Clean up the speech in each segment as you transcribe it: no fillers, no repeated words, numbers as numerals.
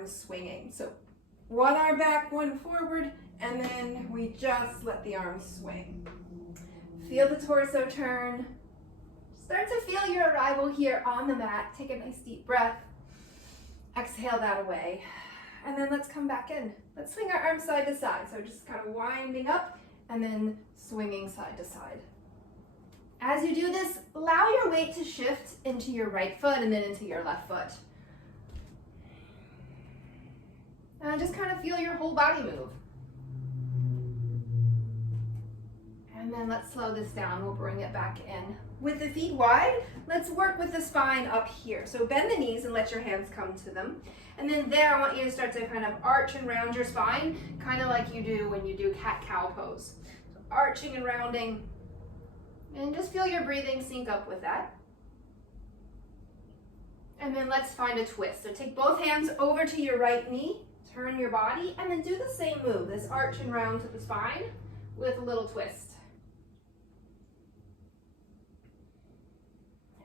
arms swinging. So one arm back, one forward, and then we just let the arms swing. Feel the torso turn. Start to feel your arrival here on the mat. Take a nice deep breath. Exhale that away. And then let's come back in. Let's swing our arms side to side. So just kind of winding up and then swinging side to side. As you do this, allow your weight to shift into your right foot and then into your left foot. And just kind of feel your whole body move. And then let's slow this down. We'll bring it back in. With the feet wide, let's work with the spine up here. So bend the knees and let your hands come to them. And then there, I want you to start to kind of arch and round your spine, kind of like you do when you do cat-cow pose. So arching and rounding. And just feel your breathing sync up with that. And then let's find a twist. So take both hands over to your right knee, turn your body, and then do the same move, this arch and round to the spine with a little twist.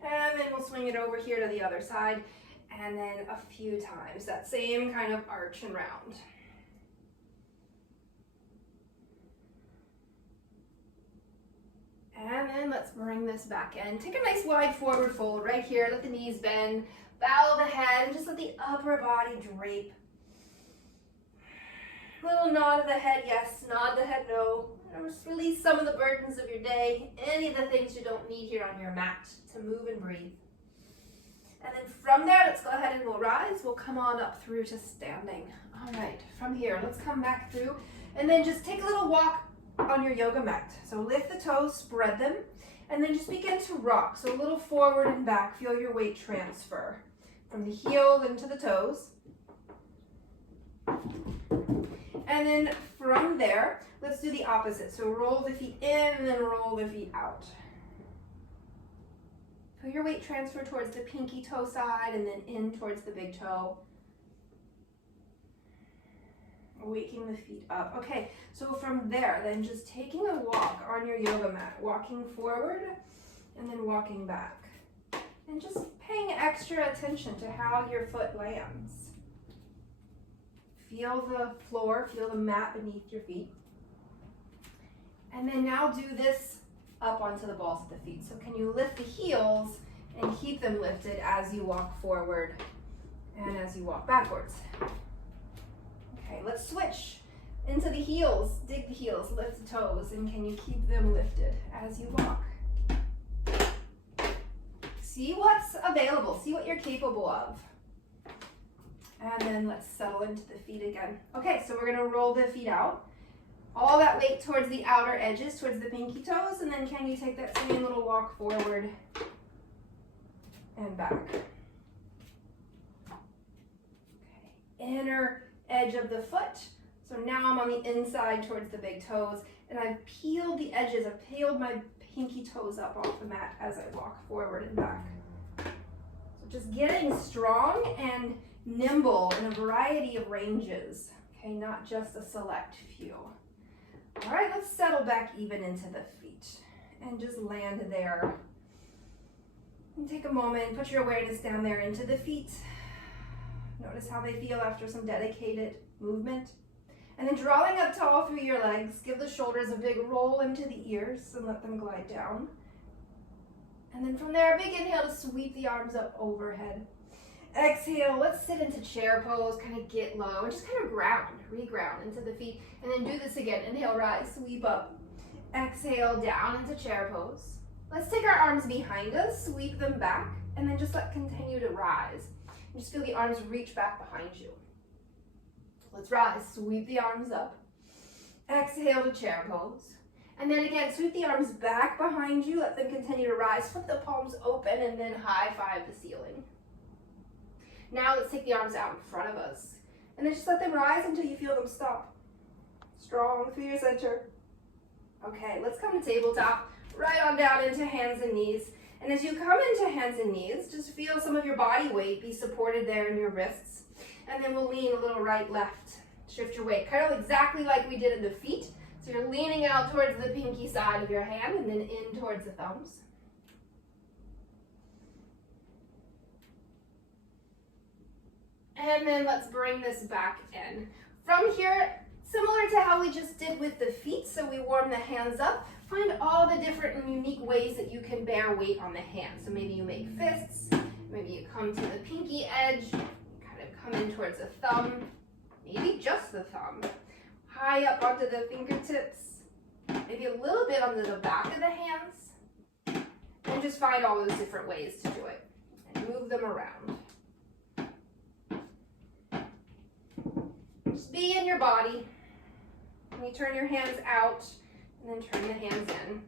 And then we'll swing it over here to the other side, and then a few times, that same kind of arch and round. And then let's bring this back in. Take a nice wide forward fold right here. Let the knees bend, bow the head, and just let the upper body drape. Little nod of the head, yes. Nod the head, no. And just release some of the burdens of your day, any of the things you don't need here on your mat to move and breathe. And then from there, let's go ahead and we'll rise. We'll come on up through to standing. All right, from here, let's come back through. And then just take a little walk on your yoga mat. So lift the toes, spread them, and then just begin to rock. So a little forward and back. Feel your weight transfer from the heels into the toes. And then from there, let's do the opposite. So roll the feet in and then roll the feet out. Feel your weight transfer towards the pinky toe side and then in towards the big toe. Waking the feet up. Okay, so from there, then just taking a walk on your yoga mat, walking forward and then walking back. And just paying extra attention to how your foot lands. Feel the floor, feel the mat beneath your feet. And then now do this up onto the balls of the feet. So can you lift the heels and keep them lifted as you walk forward and as you walk backwards? Okay, let's switch into the heels. Dig the heels, lift the toes, and can you keep them lifted as you walk? See what's available, see what you're capable of. And then let's settle into the feet again. Okay, so we're gonna roll the feet out. All that weight towards the outer edges, towards the pinky toes, and then can you take that same little walk forward and back? Okay, inner edge of the foot. So now I'm on the inside towards the big toes, and I've peeled the edges, I've peeled my pinky toes up off the mat as I walk forward and back. So just getting strong and nimble in a variety of ranges, okay, not just a select few. All right, let's settle back even into the feet and just land there. And take a moment, put your awareness down there into the feet. Notice how they feel after some dedicated movement. And then drawing up tall through your legs, give the shoulders a big roll into the ears and let them glide down. And then from there, big inhale to sweep the arms up overhead. Exhale, let's sit into chair pose, kind of get low, and just kind of ground, re-ground into the feet. And then do this again. Inhale, rise, sweep up. Exhale, down into chair pose. Let's take our arms behind us, sweep them back, and then just continue to rise. And just feel the arms reach back behind you. Let's rise, sweep the arms up. Exhale to chair pose. And then again, sweep the arms back behind you, let them continue to rise. Flip the palms open and then high five the ceiling. Now let's take the arms out in front of us. And then just let them rise until you feel them stop. Strong through your center. Okay, let's come to tabletop. Right on down into hands and knees. And as you come into hands and knees, just feel some of your body weight be supported there in your wrists. And then we'll lean a little right, left. Shift your weight, kind of exactly like we did in the feet. So you're leaning out towards the pinky side of your hand and then in towards the thumbs. And then let's bring this back in. From here, similar to how we just did with the feet, so we warm the hands up, find all the different and unique ways that you can bear weight on the hands. So maybe you make fists, maybe you come to the pinky edge, kind of come in towards the thumb, maybe just the thumb, high up onto the fingertips, maybe a little bit onto the back of the hands, and just find all those different ways to do it, and move them around. Just be in your body. When you turn your hands out, and then turn the hands in.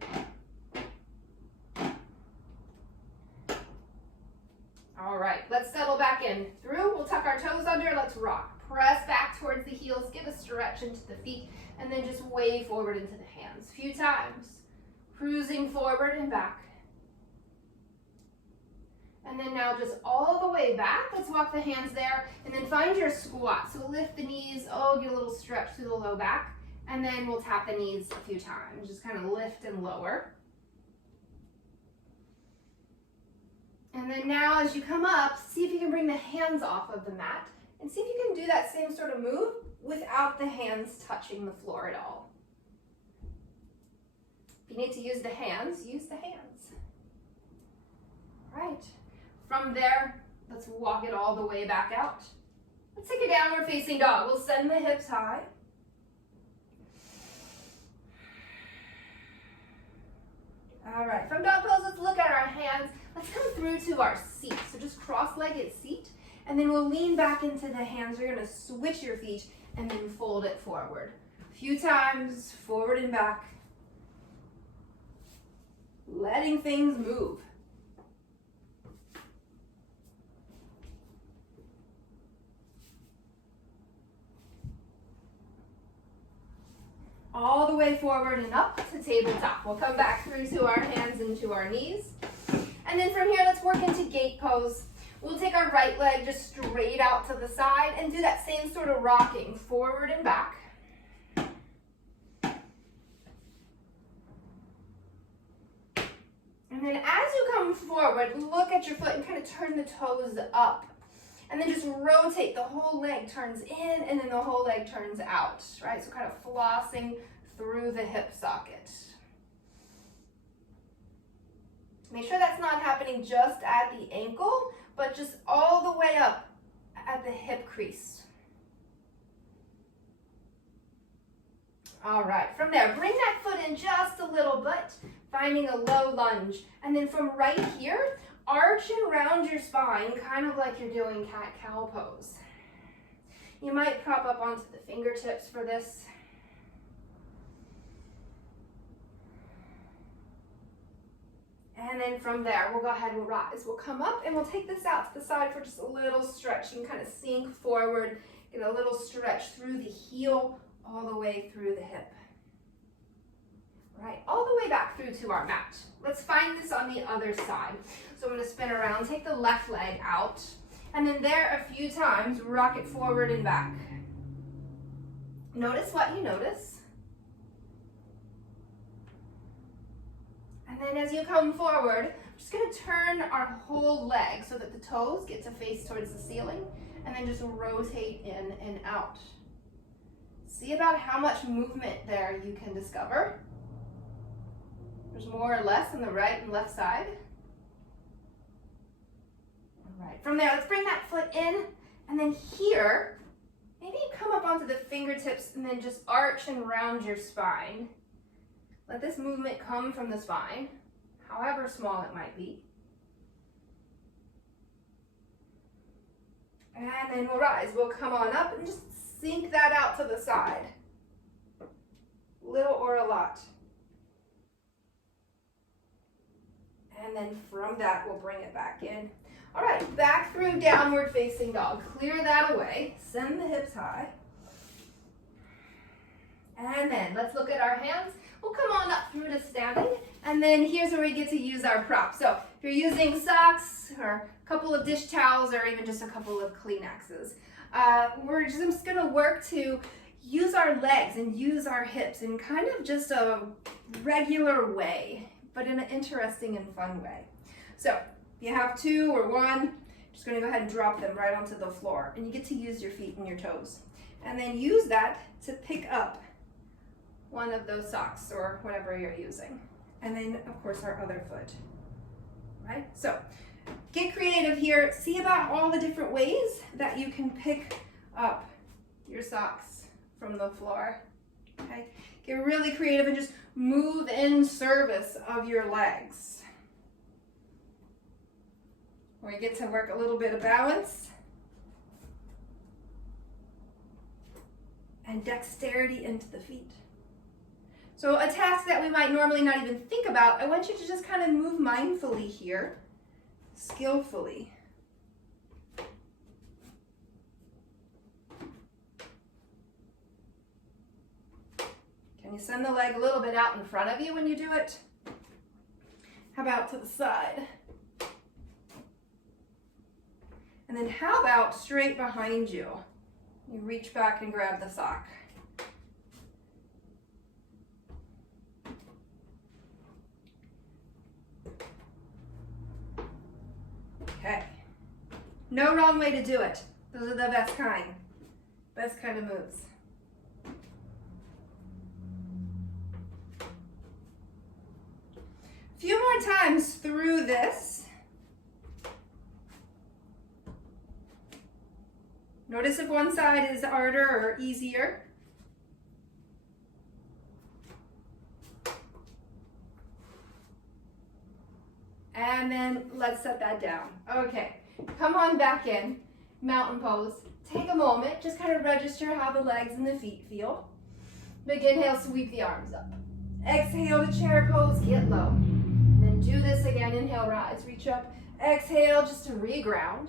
All right, let's settle back in. Through, we'll tuck our toes under, let's rock. Press back towards the heels, give a stretch into the feet, and then just wave forward into the hands. A few times. Cruising forward and back. And then now just all the way back. Let's walk the hands there, and then find your squat. So lift the knees, get a little stretch through the low back, and then we'll tap the knees a few times. Just kind of lift and lower. And then now as you come up, see if you can bring the hands off of the mat, and see if you can do that same sort of move without the hands touching the floor at all. If you need to use the hands, use the hands. All right. From there, let's walk it all the way back out. Let's take a downward facing dog. We'll send the hips high. All right, from dog pose, let's look at our hands. Let's come through to our seat. So just cross-legged seat, and then we'll lean back into the hands. You're gonna switch your feet and then fold it forward. A few times, forward and back. Letting things move. All the way forward and up to tabletop. We'll come back through to our hands and to our knees. And then from here, let's work into gate pose. We'll take our right leg just straight out to the side and do that same sort of rocking forward and back. And then as you come forward, look at your foot and kind of turn the toes up. And then just rotate, the whole leg turns in and then the whole leg turns out, right? So kind of flossing through the hip socket. Make sure that's not happening just at the ankle, but just all the way up at the hip crease. All right, from there, bring that foot in just a little bit, finding a low lunge. And then from right here, arch and round your spine, kind of like you're doing cat-cow pose. You might prop up onto the fingertips for this. And then from there, we'll go ahead and rise. We'll come up and we'll take this out to the side for just a little stretch. You can kind of sink forward, get a little stretch through the heel, all the way through the hip. Right, all the way back through to our mat. Let's find this on the other side. So I'm going to spin around, take the left leg out, and then there a few times, rock it forward and back. Notice what you notice. And then as you come forward, I'm just going to turn our whole leg so that the toes get to face towards the ceiling, and then just rotate in and out. See about how much movement there you can discover. There's more or less on the right and left side. All right, from there, let's bring that foot in, and then here, maybe you come up onto the fingertips and then just arch and round your spine. Let this movement come from the spine, however small it might be. And then we'll rise. We'll come on up and just sink that out to the side. Little or a lot. And then from that, we'll bring it back in. All right, back through downward facing dog. Clear that away. Send the hips high. And then let's look at our hands. We'll come on up through to standing. And then here's where we get to use our props. So if you're using socks or a couple of dish towels or even just a couple of Kleenexes, we're just going to work to use our legs and use our hips in kind of just a regular way, but in an interesting and fun way. So if you have two or one, Just gonna go ahead and drop them right onto the floor, and you get to use your feet and your toes. And then use that to pick up one of those socks or whatever you're using. And then, of course, our other foot, right? So get creative here. See about all the different ways that you can pick up your socks from the floor, okay? Get really creative and just move in service of your legs. We get to work a little bit of balance and dexterity into the feet. So a task that we might normally not even think about, I want you to just kind of move mindfully here, skillfully. Can you send the leg a little bit out in front of you when you do it? How about to the side? And then how about straight behind you? You reach back and grab the sock. Okay. No wrong way to do it. Those are the best kind. Best kind of moves. A few more times through this. Notice if one side is harder or easier. And then let's set that down. Okay, come on back in, mountain pose. Take a moment, just kind of register how the legs and the feet feel. Big inhale, sweep the arms up. Exhale to chair pose, get low. And then do this again, inhale, rise, reach up. Exhale, just to reground.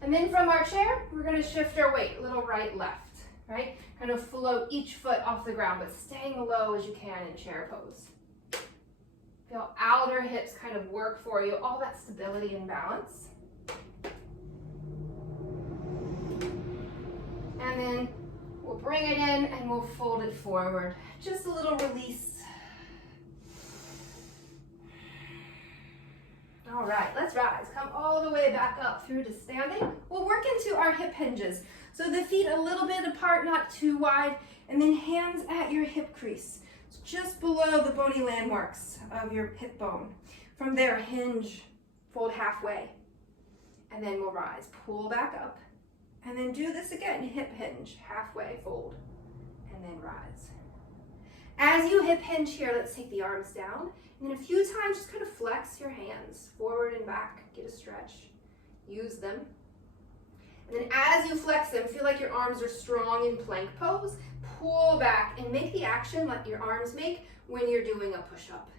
And then from our chair, we're gonna shift our weight, a little right, left, right? Kind of float each foot off the ground, but staying low as you can in chair pose. Feel outer hips kind of work for you, all that stability and balance. And then we'll bring it in and we'll fold it forward. Just a little release. All right, let's rise. Come all the way back up through to standing. We'll work into our hip hinges. So the feet a little bit apart, not too wide, and then hands at your hip crease. It's just below the bony landmarks of your hip bone. From there, hinge, fold halfway, and then we'll rise. Pull back up, and then do this again. Hip hinge, halfway, fold, and then rise. As you hip hinge here, let's take the arms down. And then a few times, just kind of flex your hands forward and back. Get a stretch. Use them. And then as you flex them, feel like your arms are strong in plank pose. Pull back and make the action like your arms make when you're doing a push-up,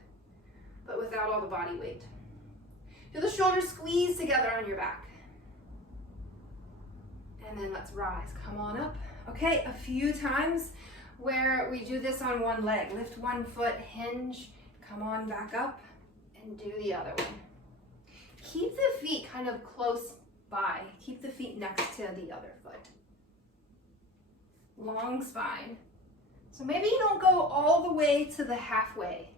but without all the body weight. Feel the shoulders squeeze together on your back. And then let's rise. Come on up. Okay, a few times where we do this on one leg. Lift one foot, hinge. Come on back up and do the other one. Keep the feet kind of close by. Keep the feet next to the other foot. Long spine. So maybe you don't go all the way to the halfway.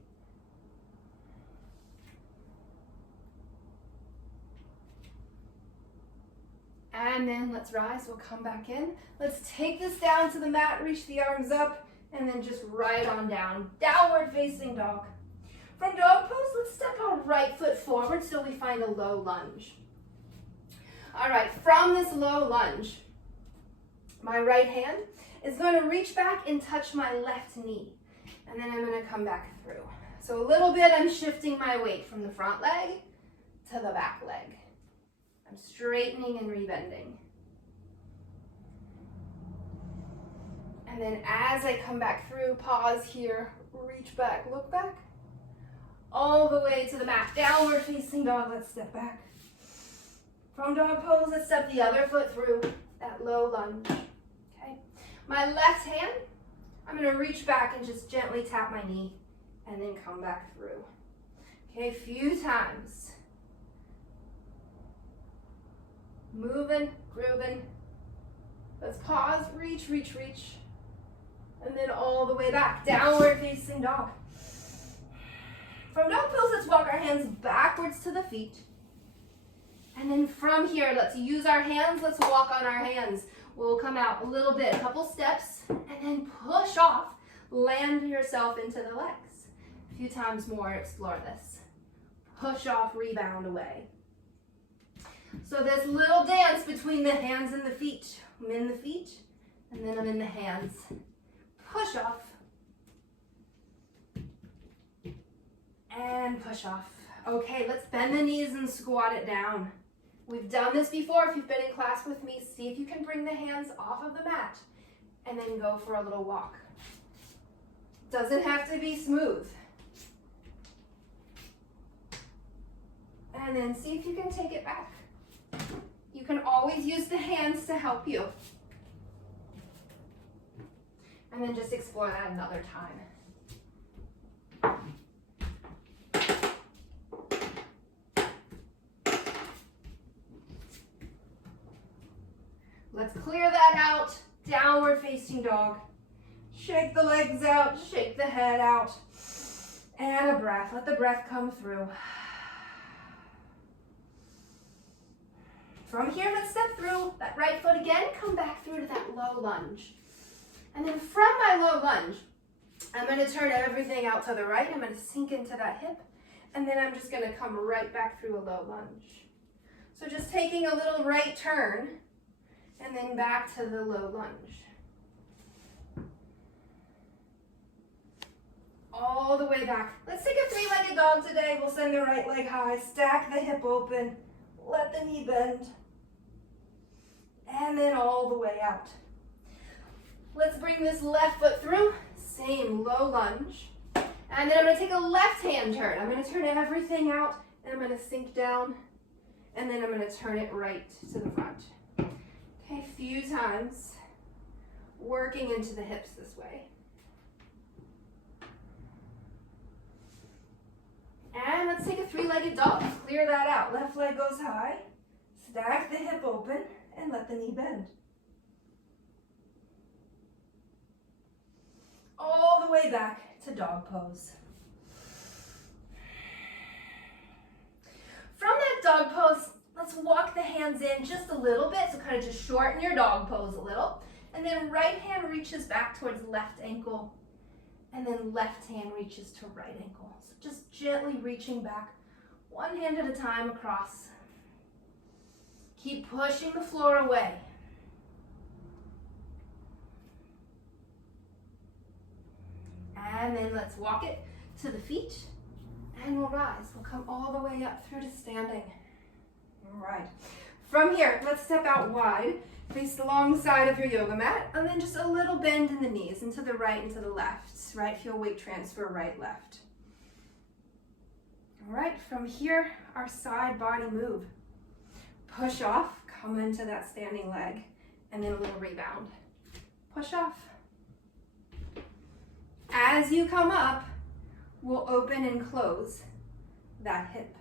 And then let's rise. We'll come back in. Let's take this down to the mat. Reach the arms up and then just right on down. Downward facing dog. From dog pose, let's step our right foot forward so we find a low lunge. All right, from this low lunge, my right hand is going to reach back and touch my left knee. And then I'm going to come back through. So a little bit, I'm shifting my weight from the front leg to the back leg. I'm straightening and rebending. And then as I come back through, pause here, reach back, look back. All the way to the mat. Downward facing dog, let's step back. From dog pose, let's step the other foot through that low lunge. Okay. My left hand, I'm going to reach back and just gently tap my knee and then come back through. Okay, a few times. Moving, grooving. Let's pause, reach, reach, reach. And then all the way back. Downward facing dog. From dog pose, let's walk our hands backwards to the feet. And then from here, let's use our hands. Let's walk on our hands. We'll come out a little bit, a couple steps, and then push off. Land yourself into the legs. A few times more, explore this. Push off, rebound away. So this little dance between the hands and the feet. I'm in the feet, and then I'm in the hands. Push off. And push off. Okay, let's bend the knees and squat it down. We've done this before. If you've been in class with me, see if you can bring the hands off of the mat and then go for a little walk. Doesn't have to be smooth. And then see if you can take it back. You can always use the hands to help you. And then just explore that another time. Let's clear that out. Downward facing dog. Shake the legs out, shake the head out. And a breath. Let the breath come through. From here, let's step through that right foot again. Come back through to that low lunge. And then from my low lunge, I'm going to turn everything out to the right. I'm going to sink into that hip. And then I'm just going to come right back through a low lunge. So just taking a little right turn and then back to the low lunge. All the way back. Let's take a three-legged dog today. We'll send the right leg high, stack the hip open, let the knee bend, and then all the way out. Let's bring this left foot through, same low lunge, and then I'm going to take a left hand turn. I'm going to turn everything out, and I'm going to sink down, and then I'm going to turn it right to the front. Okay, a few times, working into the hips this way. And let's take a three-legged dog. Clear that out. Left leg goes high. Stack the hip open and let the knee bend. All the way back to dog pose. From that dog pose, let's walk the hands in just a little bit. So kind of just shorten your dog pose a little. And then right hand reaches back towards left ankle. And then left hand reaches to right ankle. So just gently reaching back, one hand at a time across. Keep pushing the floor away. And then let's walk it to the feet. And we'll rise. We'll come all the way up through to standing. All right. From here, let's step out wide. Face the long side of your yoga mat, and then just a little bend in the knees, into the right and to the left. Right, feel weight transfer, right, left. All right, from here, our side body move. Push off, come into that standing leg, and then a little rebound. Push off. As you come up, we'll open and close that hip.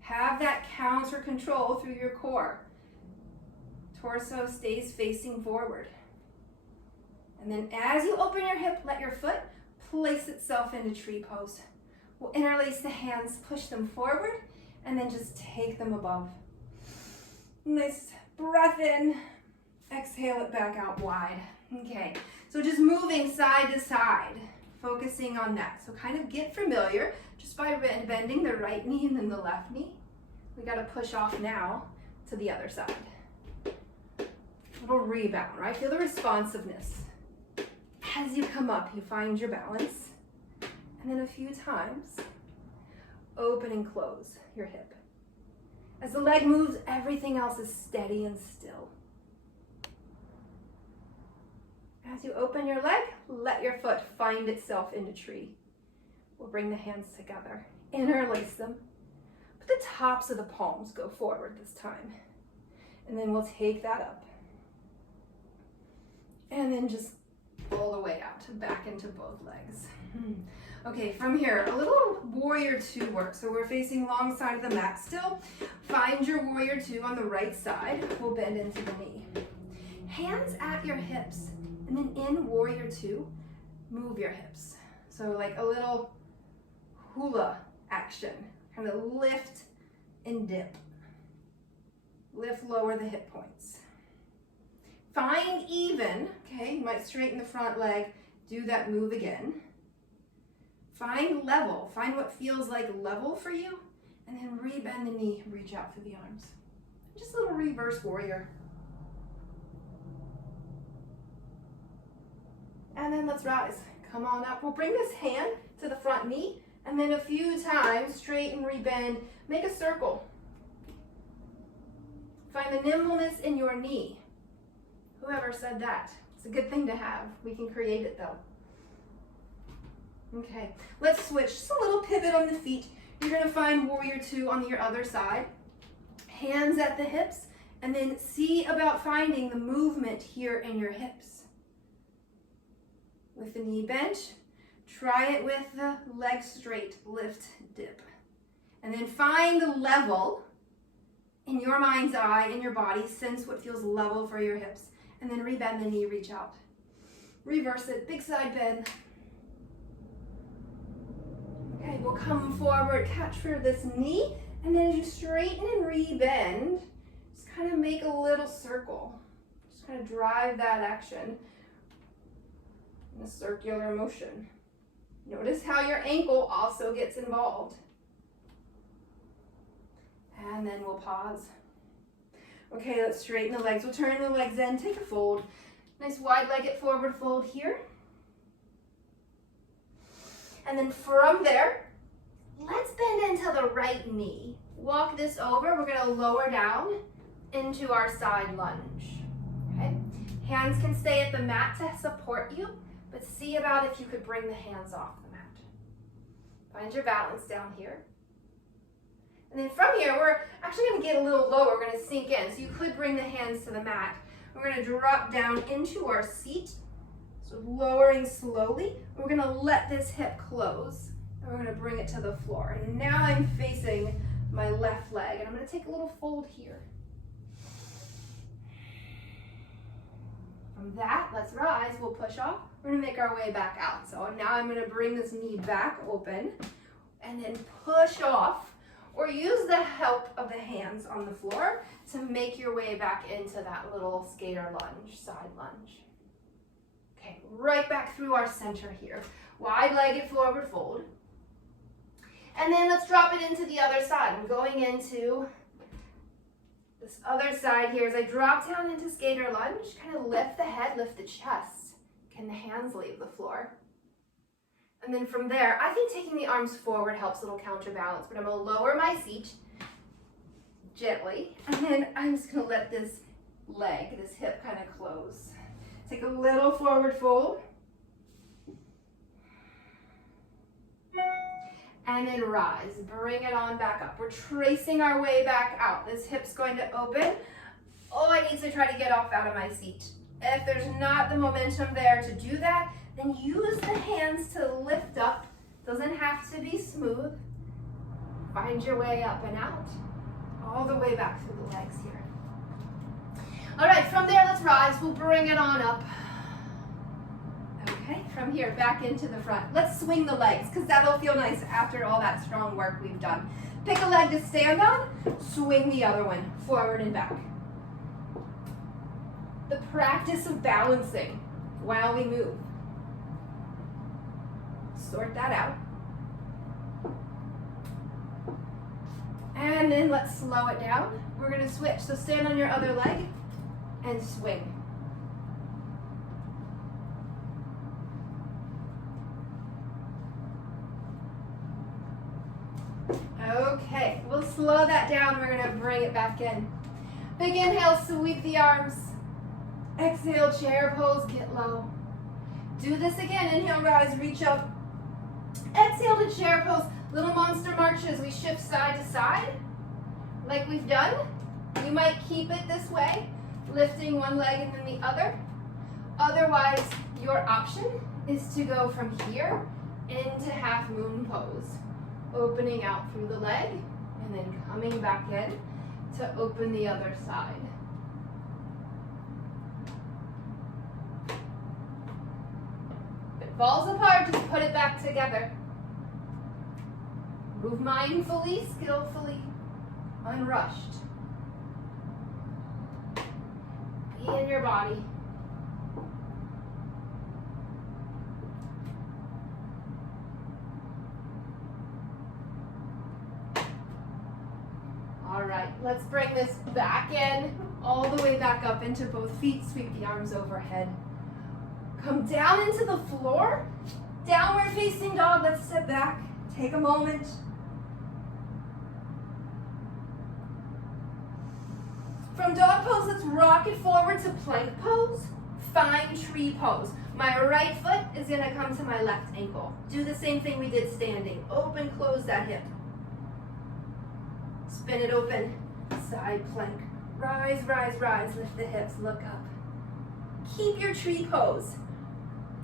Have that counter control through your core. Torso stays facing forward. And then as you open your hip, let your foot place itself into tree pose. We'll interlace the hands, push them forward, and then just take them above. Nice breath in, exhale it back out wide. Okay, so just moving side to side, focusing on that. So kind of get familiar just by bending the right knee and then the left knee. We got to push off now to the other side. Little rebound, right? Feel the responsiveness. As you come up, you find your balance. And then a few times, open and close your hip. As the leg moves, everything else is steady and still. As you open your leg, let your foot find itself into tree. We'll bring the hands together, interlace them. But the tops of the palms go forward this time. And then we'll take that up. And then just all the way out, back into both legs. Okay, from here, a little warrior two work. So we're facing long side of the mat still. Find your warrior two on the right side. We'll bend into the knee. Hands at your hips. And then in warrior two, move your hips. So like a little hula action. Kind of lift and dip. Lift, lower the hip points. Find even, okay, you might straighten the front leg, do that move again. Find level, find what feels like level for you, and then rebend the knee, reach out through the arms. Just a little reverse warrior. And then let's rise. Come on up. We'll bring this hand to the front knee, and then a few times, straighten, rebend, make a circle. Find the nimbleness in your knee. Whoever said that? It's a good thing to have. We can create it though. Okay, let's switch. Just a little pivot on the feet. You're gonna find warrior two on your other side. Hands at the hips, and then see about finding the movement here in your hips. With the knee bent, try it with the leg straight, lift, dip. And then find the level in your mind's eye, in your body, sense what feels level for your hips. And then rebend the knee, reach out. Reverse it, big side bend. Okay, we'll come forward, catch for this knee, and then as you straighten and rebend, just kind of make a little circle. Just kind of drive that action in a circular motion. Notice how your ankle also gets involved. And then we'll pause. Okay, let's straighten the legs. We'll turn the legs in, take a fold. Nice wide-legged forward fold here. And then from there, let's bend into the right knee. Walk this over. We're gonna lower down into our side lunge. Okay? Hands can stay at the mat to support you, but see about if you could bring the hands off the mat. Find your balance down here. And then from here, we're actually gonna get a little lower. We're gonna sink in. So you could bring the hands to the mat. We're gonna drop down into our seat. So lowering slowly. We're gonna let this hip close. And we're gonna bring it to the floor. And now I'm facing my left leg. And I'm gonna take a little fold here. From that, let's rise. We'll push off. We're gonna make our way back out. So now I'm gonna bring this knee back open and then push off. Or use the help of the hands on the floor to make your way back into that little skater lunge, side lunge. Okay, right back through our center here. Wide-legged forward fold. And then let's drop it into the other side. I'm going into this other side here as I drop down into skater lunge. Kind of lift the head, lift the chest. Can the hands leave the floor? And then from there, I think taking the arms forward helps a little counterbalance, but I'm gonna lower my seat gently, and then I'm just gonna let this leg, this hip kind of close. Take a little forward fold. And then rise, bring it on back up. We're tracing our way back out. This hip's going to open. Oh, I need to try to get off out of my seat. If there's not the momentum there to do that, then use the hands to lift up. Doesn't have to be smooth. Find your way up and out. All the way back through the legs here. All right, from there, let's rise. We'll bring it on up. Okay, from here, back into the front. Let's swing the legs, because that'll feel nice after all that strong work we've done. Pick a leg to stand on, swing the other one, forward and back. The practice of balancing while we move. Sort that out. And then let's slow it down. We're gonna switch. So stand on your other leg and swing. Okay, we'll slow that down. We're gonna bring it back in. Big inhale, sweep the arms. Exhale, chair pose, get low. Do this again. Inhale, rise, reach up. Exhale to chair pose. Little monster marches. We shift side to side like we've done. You might keep it this way, lifting one leg and then the other. Otherwise, your option is to go from here into half moon pose. Opening out through the leg and then coming back in to open the other side. If it falls apart, just put it back together. Move mindfully, skillfully, unrushed. in your body. All right, let's bring this back in, all the way back up into both feet. Sweep the arms overhead. Come down into the floor. Downward facing dog. Let's sit back. Take a moment. From dog pose, let's rock it forward to plank pose. Find tree pose. My right foot is going to come to my left ankle. Do the same thing we did standing. Open, close that hip. Spin it open. Side plank. Rise, rise, rise. Lift the hips. Look up. Keep your tree pose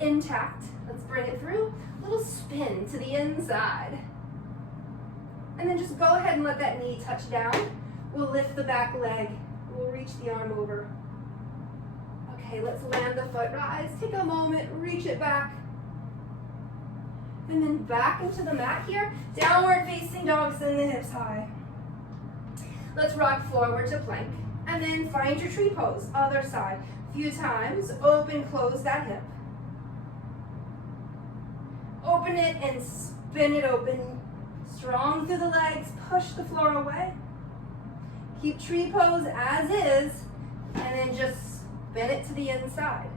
intact. Let's bring it through. Little spin to the inside. And then just go ahead and let that knee touch down. We'll lift the back leg. We'll reach the arm over. Okay, let's land the foot. Rise. Take a moment. Reach it back. And then back into the mat here. Downward facing dog. Send the hips high. Let's rock forward to plank. And then find your tree pose. Other side. Few times. Open, close that hip. Open it and spin it open. Strong through the legs. Push the floor away. Keep tree pose as is. And then just spin it to the inside.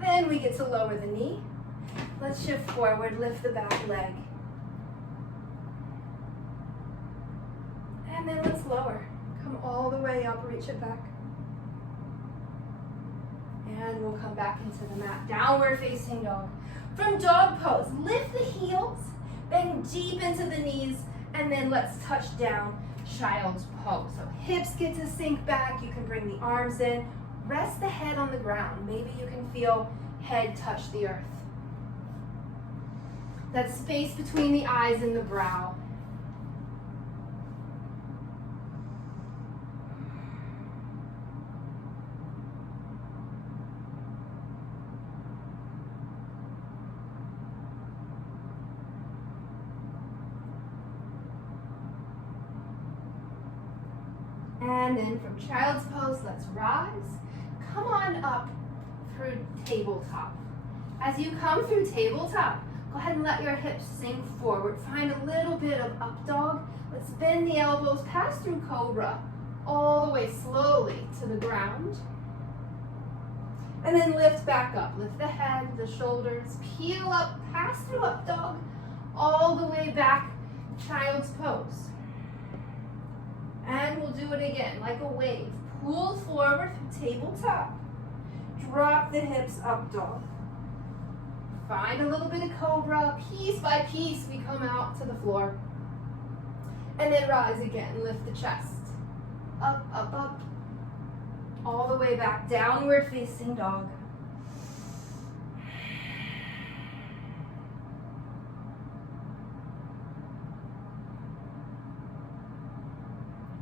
Then we get to lower the knee. Let's shift forward. Lift the back leg. And then let's lower. Come all the way up. Reach it back. And we'll come back into the mat. Downward facing dog. From dog pose, lift the heels, bend deep into the knees, and then let's touch down, child's pose. So hips get to sink back. You can bring the arms in. Rest the head on the ground. Maybe you can feel head touch the earth. That space between the eyes and the brow. And then from child's pose, let's rise. Come on up through tabletop. As you come through tabletop, go ahead and let your hips sink forward. Find a little bit of up dog. Let's bend the elbows, pass through cobra, all the way slowly to the ground. And then lift back up. Lift the head, the shoulders, peel up, pass through up dog, all the way back, child's pose. And we'll do it again, like a wave. Pull forward through tabletop. Drop the hips, up dog. Find a little bit of cobra. Piece by piece, we come out to the floor. And then rise again. Lift the chest. Up, up, up. All the way back. Downward facing dog.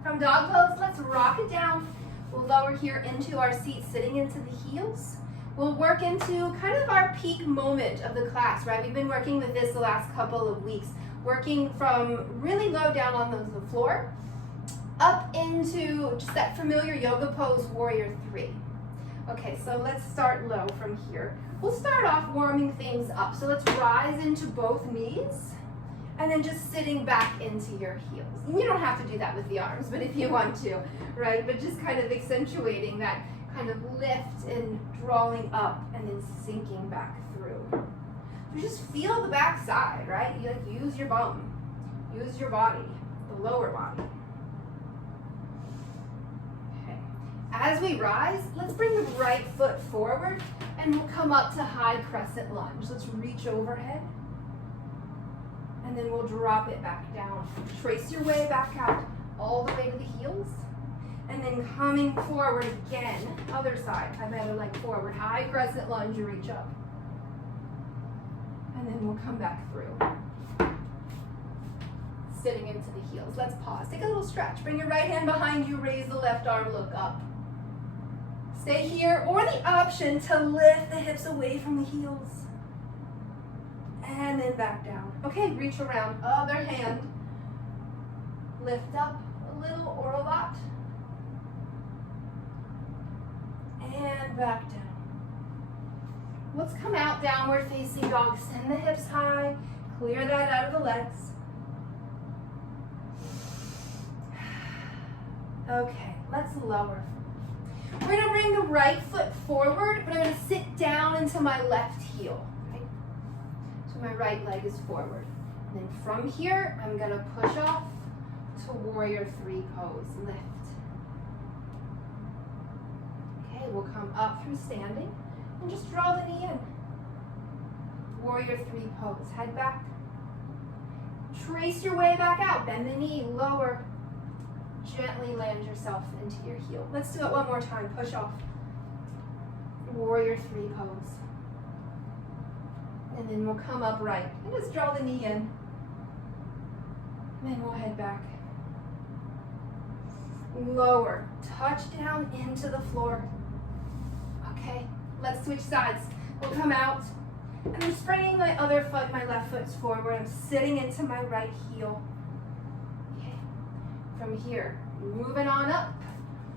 From dog pose, let's rock it down. We'll lower here into our seat, sitting into the heels. We'll work into kind of our peak moment of the class, right? We've been working with this the last couple of weeks, working from really low down on the floor, up into just that familiar yoga pose, warrior 3. Okay, so let's start low from here. We'll start off warming things up. So let's rise into both knees. And then just sitting back into your heels. And you don't have to do that with the arms, but if you want to, right? But just kind of accentuating that kind of lift and drawing up and then sinking back through. So just feel the back side, right? You like use your bum, use your body, the lower body. Okay. As we rise, let's bring the right foot forward and we'll come up to high crescent lunge. Let's reach overhead. And then we'll drop it back down. Trace your way back out all the way to the heels. And then coming forward again, other side. I better like forward. High crescent lunge, you reach up. And then we'll come back through. Sitting into the heels. Let's pause. Take a little stretch. Bring your right hand behind you. Raise the left arm. Look up. Stay here. Or the option to lift the hips away from the heels. And then back down. Okay, reach around. Other hand. Lift up a little or a lot. and back down. Let's come out, downward facing dog. Send the hips high, clear that out of the legs. Okay, let's lower. We're gonna bring the right foot forward, but I'm gonna sit down into my left heel. Okay? So my right leg is forward. And then from here, I'm gonna push off to warrior three pose, lift. Okay, we'll come up through standing and just draw the knee in. Warrior three pose, head back. Trace your way back out, bend the knee, lower. Gently land yourself into your heel. Let's do it one more time, push off. Warrior three pose. And then we'll come upright and just draw the knee in. And then we'll head back. Lower, touch down into the floor. Okay, let's switch sides. We'll come out, and I'm spraying my other foot, my left foot's forward. I'm sitting into my right heel. Okay, from here, moving on up.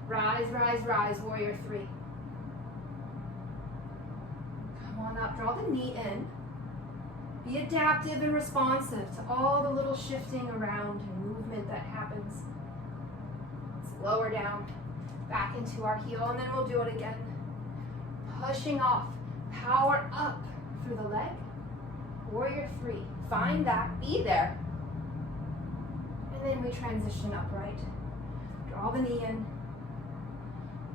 Rise, rise, rise, warrior three. Come on up, draw the knee in. Be adaptive and responsive to all the little shifting around and movement that happens. Lower down, back into our heel, and then we'll do it again. Pushing off, power up through the leg. Warrior three, find that, be there. And then we transition upright. Draw the knee in,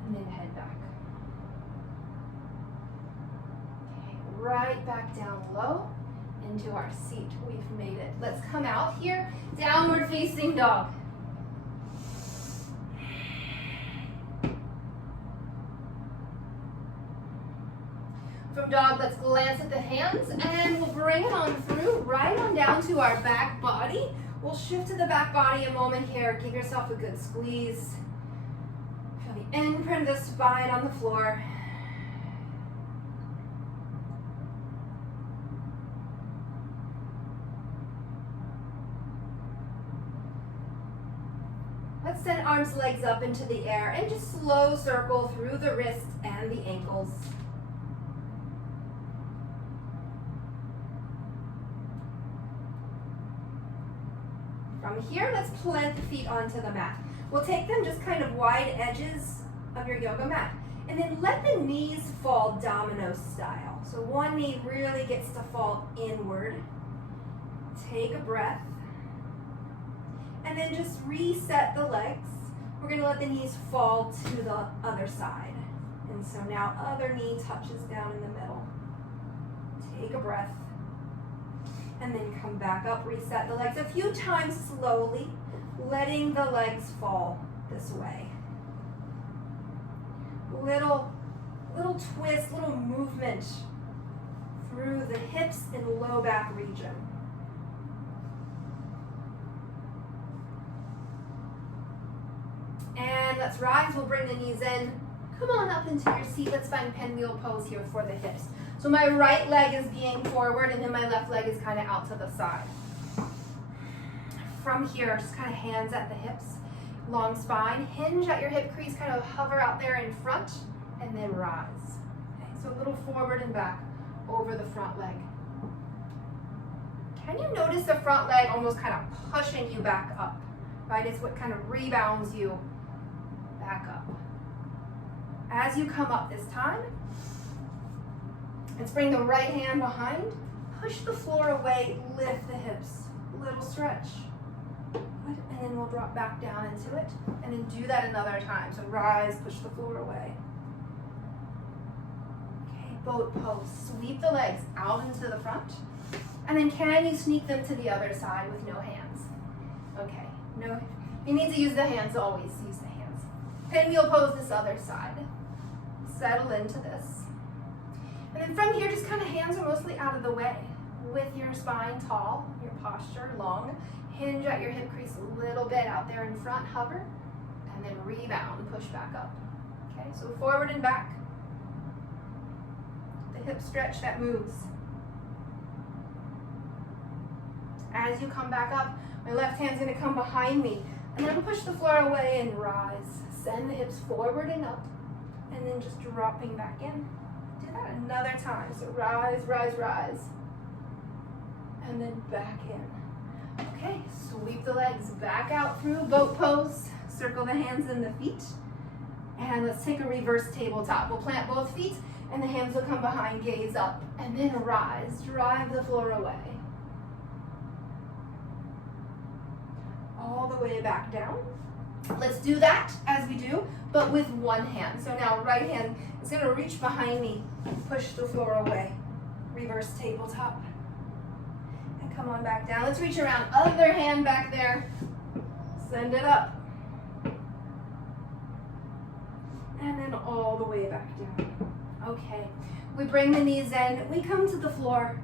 and then head back. Okay, right back down low into our seat. We've made it. Let's come out here, downward facing dog. From dog, let's glance at the hands, and we'll bring it on through, right on down to our back body. We'll shift to the back body a moment here. Give yourself a good squeeze. Feel the imprint of the spine on the floor. Let's send arms, legs up into the air, and just slow circle through the wrists and the ankles. From here, let's plant the feet onto the mat. We'll take them just kind of wide edges of your yoga mat. And then let the knees fall domino style. So one knee really gets to fall inward. Take a breath. And then just reset the legs. We're gonna let the knees fall to the other side. And so now other knee touches down in the middle. Take a breath. And then come back up, reset the legs a few times slowly, letting the legs fall this way. Little twist, little movement through the hips and low back region. And let's rise, we'll bring the knees in. Come on up into your seat. Let's find pinwheel pose here for the hips. So my right leg is being forward, and then my left leg is kind of out to the side. From here, just kind of hands at the hips, long spine, hinge at your hip crease, kind of hover out there in front, and then rise. Okay, so a little forward and back over the front leg. Can you notice the front leg almost kind of pushing you back up, right? It's what kind of rebounds you back up. As you come up this time, let's bring the right hand behind, push the floor away, lift the hips, little stretch. Good. And then we'll drop back down into it, and then do that another time. So rise, push the floor away. Okay, boat pose. Sweep the legs out into the front, and then can you sneak them to the other side with no hands? Okay, no, you need to use the hands, always use the hands. Pinwheel pose this other side. Settle into this. And then from here, just kind of hands are mostly out of the way. With your spine tall, your posture long, hinge at your hip crease a little bit out there in front, hover, and then rebound, push back up. Okay, so forward and back. The hip stretch that moves. As you come back up, my left hand's gonna come behind me, and then push the floor away and rise. Send the hips forward and up, and then just dropping back in. Do that another time. So rise, rise, rise, and then back in. Okay, sweep the legs back out through boat pose. Circle the hands and the feet. And let's take a reverse tabletop. We'll plant both feet and the hands will come behind, gaze up, and then rise. Drive the floor away. All the way back down. Let's do that as we do, but with one hand. So now right hand is going to reach behind me, push the floor away. Reverse tabletop. And come on back down. Let's reach around. Other hand back there. Send it up. And then all the way back down. Okay. We bring the knees in. We come to the floor.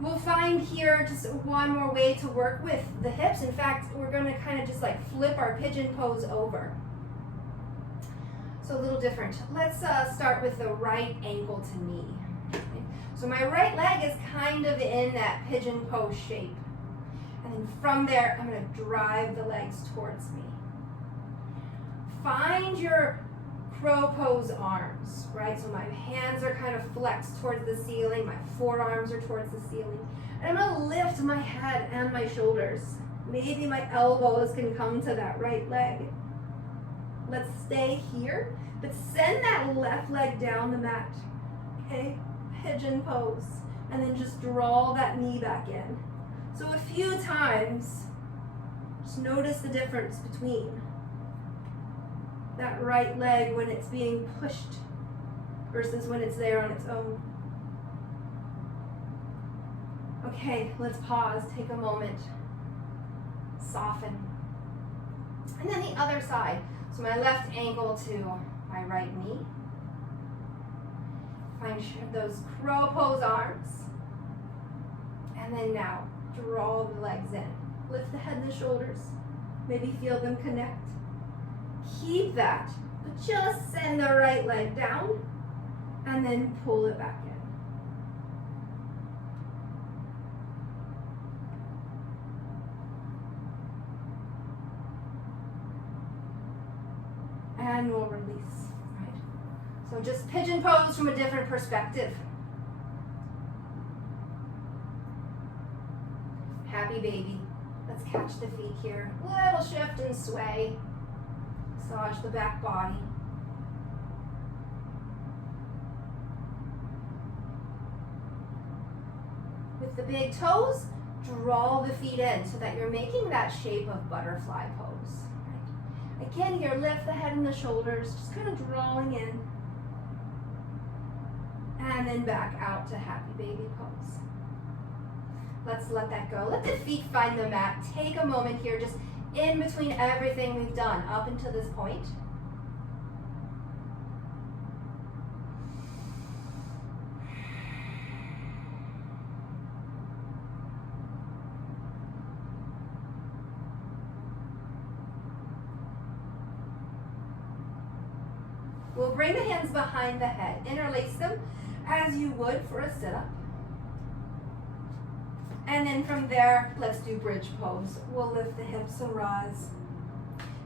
We'll find here just one more way to work with the hips. In fact, we're going to kind of just like flip our pigeon pose over. So a little different. Let's start with the right ankle to knee. So my right leg is kind of in that pigeon pose shape. And then from there, I'm going to drive the legs towards me. Find your crow pose arms, right? So my hands are kind of flexed towards the ceiling, my forearms are towards the ceiling. And I'm gonna lift my head and my shoulders. Maybe my elbows can come to that right leg. Let's stay here, but send that left leg down the mat, okay? Pigeon pose, and then just draw that knee back in. So a few times, just notice the difference between that right leg when it's being pushed versus when it's there on its own. Okay, let's pause, take a moment, soften. And then the other side. So my left ankle to my right knee. Find those crow pose arms. And then now, draw the legs in. Lift the head and the shoulders. Maybe feel them connect. Keep that, but just send the right leg down and then pull it back in. And we'll release, right? So just pigeon pose from a different perspective. Happy baby. Let's catch the feet here. Little shift and sway. Massage the back body. With the big toes, draw the feet in so that you're making that shape of butterfly pose. Right? Again here, lift the head and the shoulders, just kind of drawing in. And then back out to happy baby pose. Let's let that go. Let the feet find the mat. Take a moment here, just in between everything we've done up until this point. We'll bring the hands behind the head, interlace them as you would for a sit-up. And then from there, let's do bridge pose. We'll lift the hips and rise.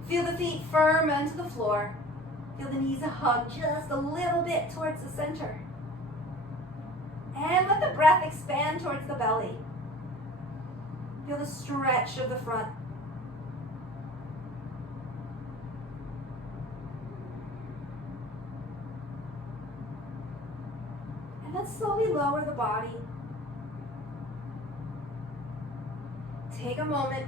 Feel the feet firm onto the floor. Feel the knees a hug just a little bit towards the center. And let the breath expand towards the belly. Feel the stretch of the front. And let's slowly lower the body. Take a moment.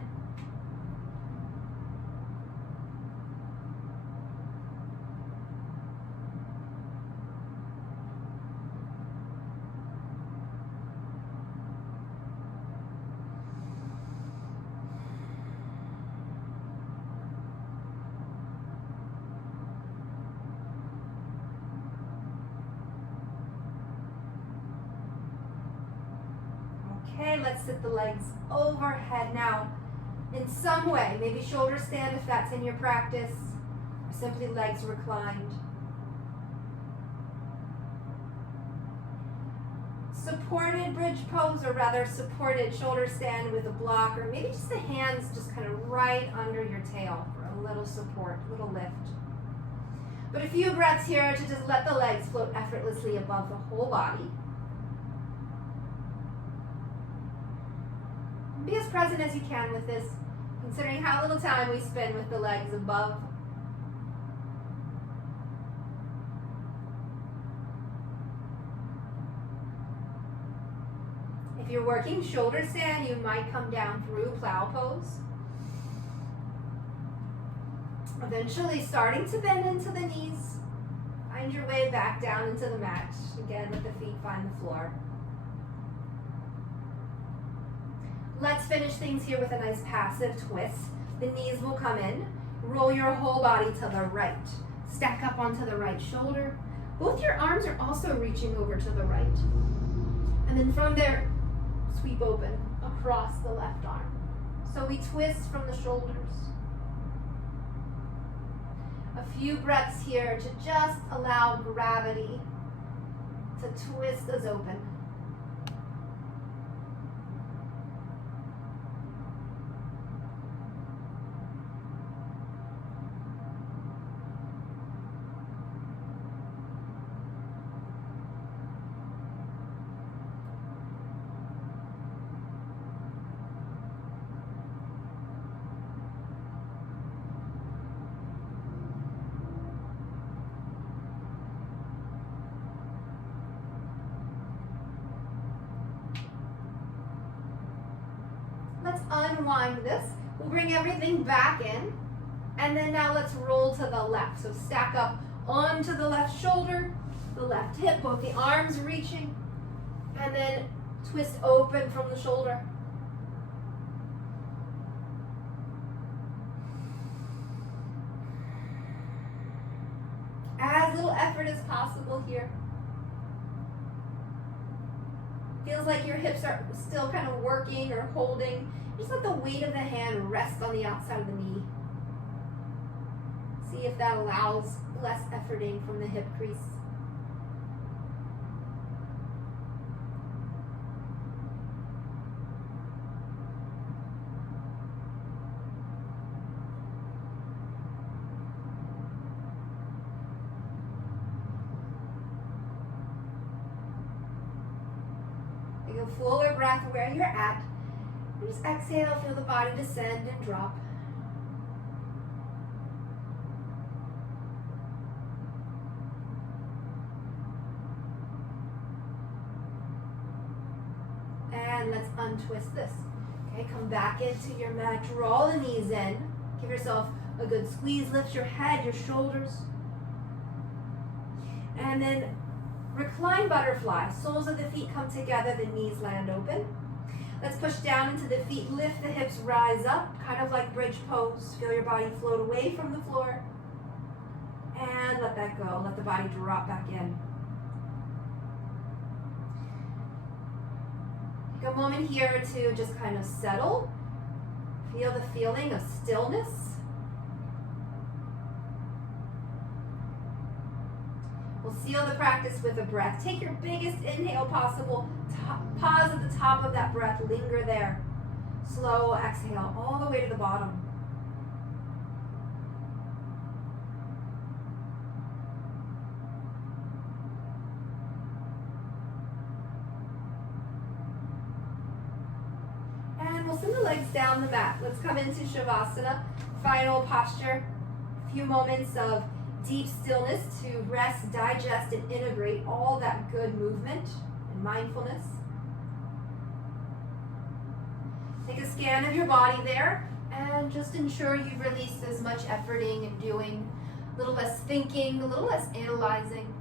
Okay, let's sit the legs overhead now. In some way, maybe shoulder stand if that's in your practice, or simply legs reclined. Supported bridge pose, or rather supported shoulder stand with a block, or maybe just the hands just kind of right under your tail for a little support, a little lift. But a few breaths here to just let the legs float effortlessly above the whole body. Be as present as you can with this, considering how little time we spend with the legs above. If you're working shoulder stand, you might come down through plow pose. Eventually starting to bend into the knees. Find your way back down into the mat. Again, let the feet find the floor. Let's finish things here with a nice passive twist. The knees will come in. Roll your whole body to the right. Stack up onto the right shoulder. Both your arms are also reaching over to the right. And then from there, sweep open across the left arm. So we twist from the shoulders. A few breaths here to just allow gravity to twist us open. Let's unwind this. We'll bring everything back in. And then now let's roll to the left. So stack up onto the left shoulder, the left hip, both the arms reaching. And then twist open from the shoulder. As little effort as possible here. Feels like your hips are still kind of working or holding. Just let the weight of the hand rest on the outside of the knee. See if that allows less efforting from the hip crease. Take a fuller breath where you're at. And just exhale, feel the body descend and drop. And let's untwist this. Okay, come back into your mat, draw the knees in. Give yourself a good squeeze, lift your head, your shoulders. And then recline butterfly. Soles of the feet come together, the knees land open. Let's push down into the feet, lift the hips, rise up, kind of like bridge pose. Feel your body float away from the floor. And let that go. Let the body drop back in. Take a moment here to just kind of settle. Feel the feeling of stillness. We'll seal the practice with a breath. Take your biggest inhale possible. Pause at the top of that breath. Linger there. Slow exhale all the way to the bottom. And we'll send the legs down the mat. Let's come into Shavasana. Final posture. A few moments of deep stillness to rest, digest, and integrate all that good movement and mindfulness. Take a scan of your body there and just ensure you've released as much efforting and doing, a little less thinking, a little less analyzing.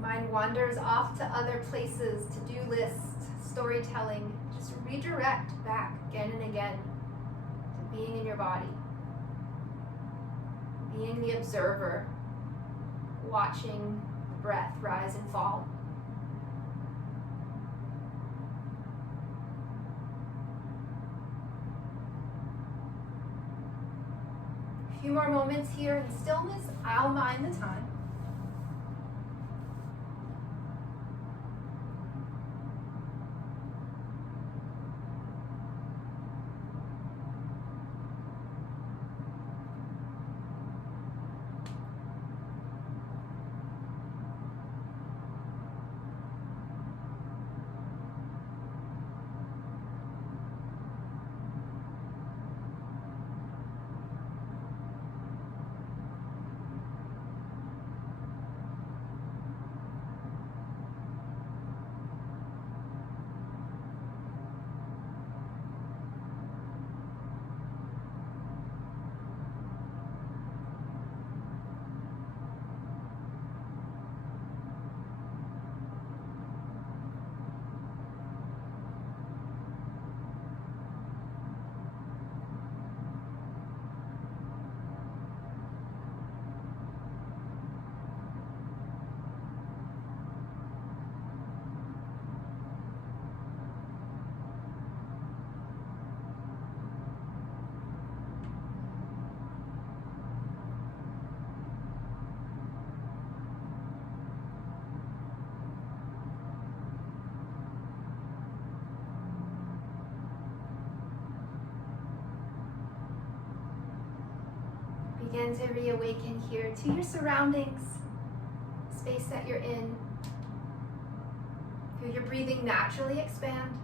Mind wanders off to other places, to-do lists, storytelling. Just redirect back again and again to being in your body. Being the observer, watching the breath rise and fall. few more moments here in stillness. I'll mind the time. Begin to reawaken here to your surroundings, space that you're in. Feel your breathing naturally expand.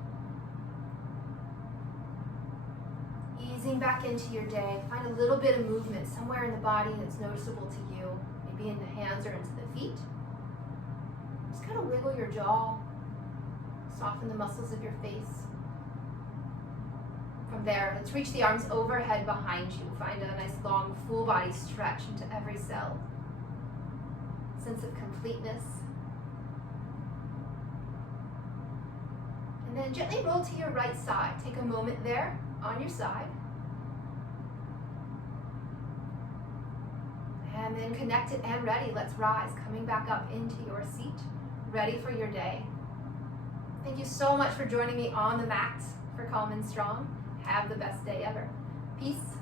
Easing back into your day. Find a little bit of movement somewhere in the body that's noticeable to you. Maybe in the hands or into the feet. Just kind of wiggle your jaw. Soften the muscles of your face. From there, let's reach the arms overhead behind you. Find a nice long full body stretch into every cell. Sense of completeness. And then gently roll to your right side. Take a moment there on your side. And then connected and ready. Let's rise, coming back up into your seat, ready for your day. Thank you so much for joining me on the mat for Calm and Strong. Have the best day ever. Peace.